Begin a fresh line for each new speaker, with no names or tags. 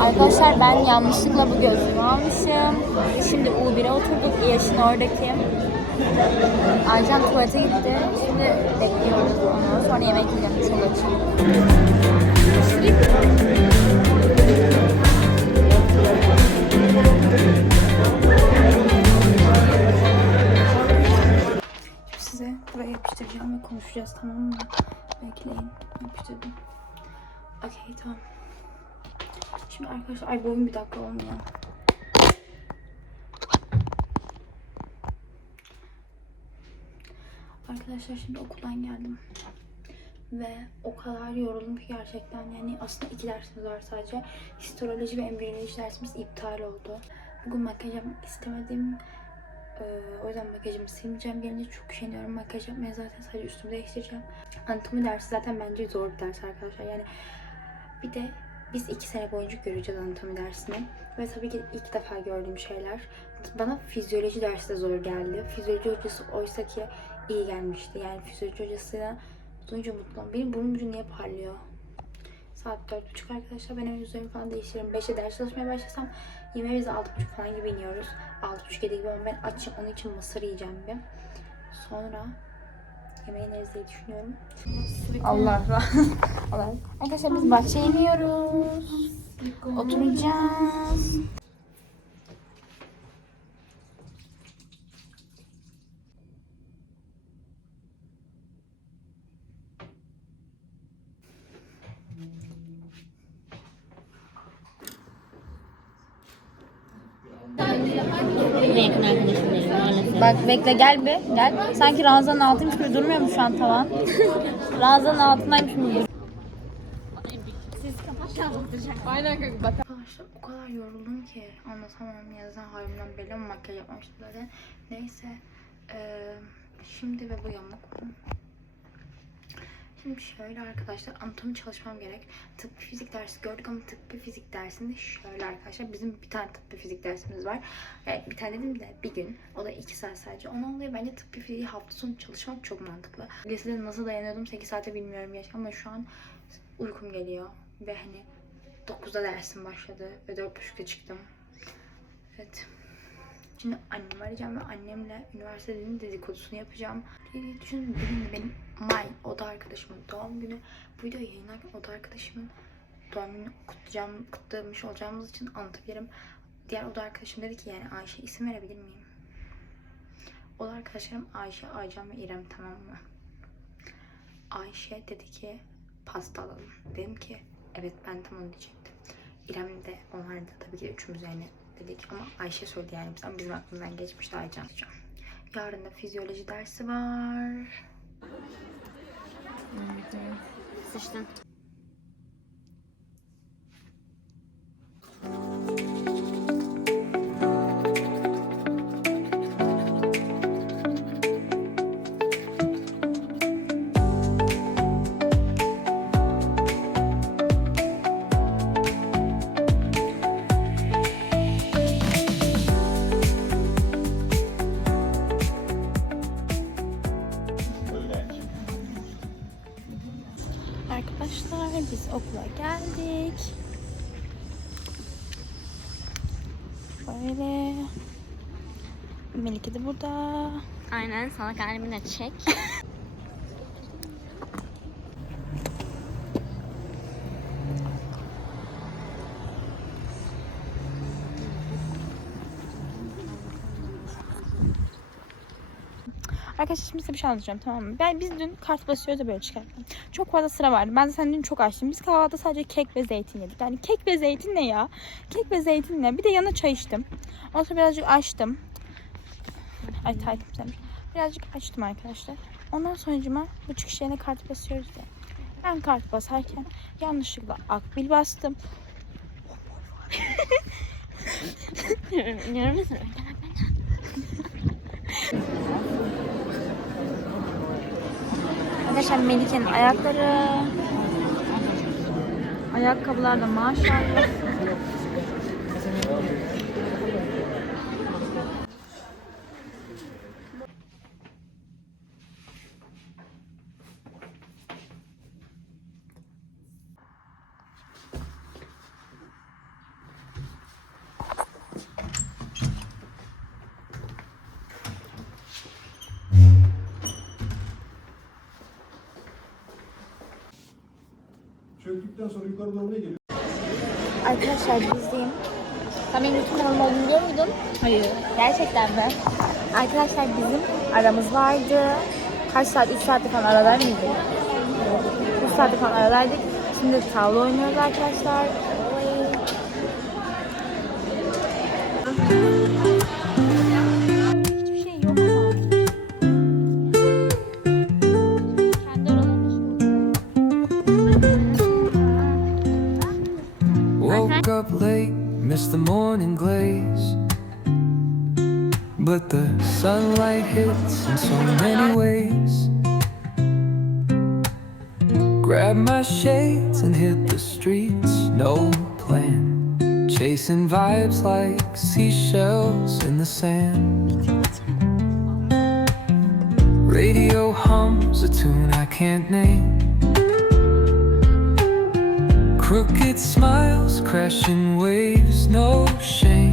Arkadaşlar ben yanlışlıkla bu gözlüğümü almışım. Şimdi U1'e oturduk. Yaşın oradaki. Aycan tuvalete gitti. Şimdi bekliyoruz onu. Sonra yemek yiyeceğim. Açayım. Size buraya yapıştıracağım ve konuşacağız tamam mı? Bekleyin. Yapıştırdım. Okey tamam. Şimdi arkadaşlar ay boyum bir dakika olmuyor. Arkadaşlar şimdi okuldan geldim. Ve o kadar yoruldum ki gerçekten yani aslında iki dersimiz var sadece. Histoloji ve embriyoloji dersimiz iptal oldu. Bugün makyaj yapmak istemedim. Ee, o yüzden makyajımı silmeyeceğim. Gelince çok üşeniyorum. Makyaj yapmaya zaten sadece üstümü değiştireceğim. Anatomi dersi zaten bence zor bir ders arkadaşlar. Yani bir de biz iki sene boyunca göreceğiz anatomi dersini. Ve tabii ki ilk defa gördüğüm şeyler. Bana fizyoloji dersi de zor geldi. Fizyoloji hocası oysa ki iyi gelmişti. Yani fizyoloji hocasıyla duyunca mutluyum. Benim burnum ucu niye parlıyor? Saat dört buçuk arkadaşlar. Ben hemen falan değiştiririm. Beşte ders çalışmaya başlasam altı buçuk falan gibi iniyoruz. Altı buçuk yedi gibi ama ben açım. Onun için mısır yiyeceğim bir. Sonra yemeği neresi diye düşünüyorum. Allah Allah. Arkadaşlar biz bahçeye iniyoruz. Oturacağız.
Yakın arkadaşım maalesef.
Bak bekle gel bir gel. Sanki ranzanın altıymış gibi durmuyor mu şu an tavan? ranzanın altındaymış gibi. Arkadaşlar o kadar yoruldum ki anlatamam yazdan halimden belli ama makyaj yapmamıştım zaten. Neyse eee, şimdi ve bu yamuk. Şimdi şöyle arkadaşlar anatomi çalışmam gerek. Tıbbi fizik dersi gördük ama tıbbi fizik dersinde şöyle arkadaşlar bizim bir tane tıbbi fizik dersimiz var. Yani bir tane dedim de bir gün. O da iki saat sadece. Ondan dolayı bence tıbbi fiziği hafta sonu çalışmak çok mantıklı. Lisede nasıl dayanıyordum 8 saate bilmiyorum yaş ama şu an uykum geliyor. Ve hani 9'da dersim başladı ve 4.30'da çıktım. Evet. Şimdi annemi arayacağım ve annemle üniversitenin dedikodusunu yapacağım. Diye düşündüm bugün benim May oda arkadaşımın doğum günü. Bu videoyu yayınlarken oda arkadaşımın doğum gününü kutlayacağım, kutlamış olacağımız için anlatabilirim. Diğer oda arkadaşım dedi ki yani Ayşe isim verebilir miyim? Oda arkadaşlarım Ayşe, Aycan ve İrem tamam mı? Ayşe dedi ki pasta alalım. Dedim ki evet ben tam onu diyecektim. İrem de onlar da tabii ki üçümüz yani dedik ama Ayşe söyledi yani biz ama bizim aklımızdan geçmişti Aycan diyeceğim. Yarın da fizyoloji dersi var.
Sıçtın.
Arkadaşlar biz okula geldik. Böyle. Melike de burada.
Aynen sana kalbine çek.
Arkadaşlar şimdi size bir şey anlatacağım tamam mı? Ben biz dün kart basıyoruz da böyle çıkarken. Çok fazla sıra vardı. Ben zaten dün çok açtım. Biz kahvaltıda sadece kek ve zeytin yedik. Yani kek ve zeytin ne ya? Kek ve zeytin ne? Bir de yana çay içtim. Ondan sonra birazcık açtım. Ay taytım sen. Birazcık açtım arkadaşlar. Ondan sonra bu çıkış yerine kart basıyoruz ya. Ben kart basarken yanlışlıkla akbil bastım.
Görür müsün?
Arkadaşlar Melike'nin ayakları. Ayakkabılar da maşallah.
Döktükten sonra yukarı doğru ne geliyor?
Arkadaşlar bizdeyim. Sen benim bütün kanalım olduğunu biliyor muydun? Hayır. Gerçekten mi? Arkadaşlar bizim aramız vardı. Kaç saat? 3 saatte falan aralar mıydı? 3 saatte falan aralardık. Şimdi tavla oynuyoruz arkadaşlar. Hiçbir
missed the morning glaze. But the sunlight hits in so many ways. Grab my shades and hit the streets, no plan. Chasing vibes like seashells in the sand. Radio hums a tune I can't name. Crooked smiles, crashing waves, no shame.